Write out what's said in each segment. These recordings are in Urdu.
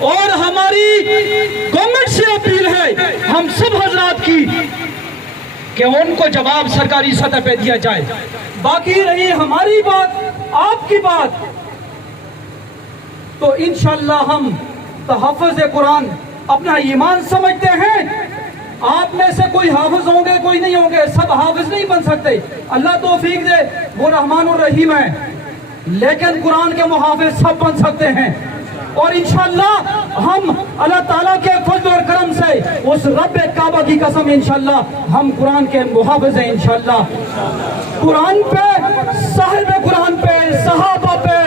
اور ہماری گورنمنٹ سے اپیل ہے ہم سب حضرات کی کہ ان کو جواب سرکاری سطح پہ دیا جائے. باقی رہی ہماری بات، آپ کی بات، تو انشاءاللہ ہم تحفظ قرآن اپنا ایمان سمجھتے ہیں. آپ میں سے کوئی حافظ ہوں گے، کوئی نہیں ہوں گے، سب حافظ نہیں بن سکتے. اللہ توفیق دے، وہ رحمان الرحیم ہے، لیکن قرآن کے محافظ سب بن سکتے ہیں. اور انشاءاللہ ہم اللہ تعالیٰ کے فضل اور کرم سے اس رب کعبہ کی قسم انشاءاللہ ہم قرآن کے محافظ ہیں. انشاءاللہ قرآن پہ، صاحب قرآن پہ، صحابہ پہ،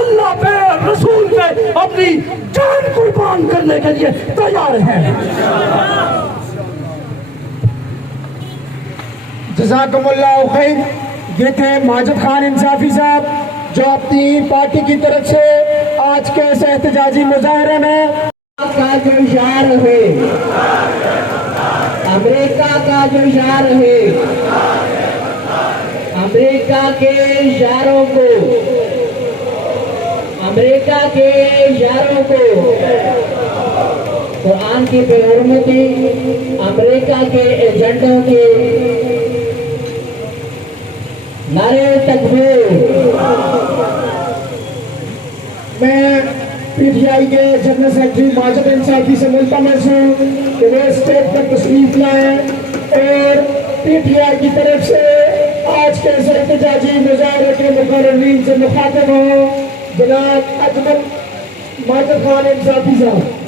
اللہ پہ، رسول پہ اپنی جان قربان کرنے کے لیے تیار ہیں. جزاکم اللہ خیر. یہ تھے ماجد خان انصافی صاحب جو اپنی پارٹی کی طرف سے آج کے اس احتجاجی مظاہرے میں کا جو اشار ہے، امریکہ کا جو اشار ہے، امریکہ کے اشاروں کو، امریکہ کے اشاروں کو قرآن کی بے حرمتی، امریکہ کے ایجنڈوں کے نعرے تکبیر. میں پی ٹی آئی کے جنرل سیکرٹری ماجد انصافی سے ملتمس ہوں کہ وہ اسٹیج پر تشریف لائیں اور پی ٹی آئی کی طرف سے آج کے اس احتجاجی مظاہرے کے مقررین سے مخاطب ہوں. جناب اجمل ماجد خان انصافی صاحب.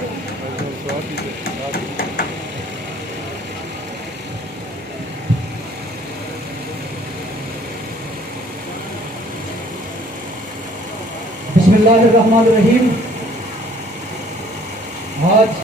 بسم اللہ الرحمن الرحیم. آج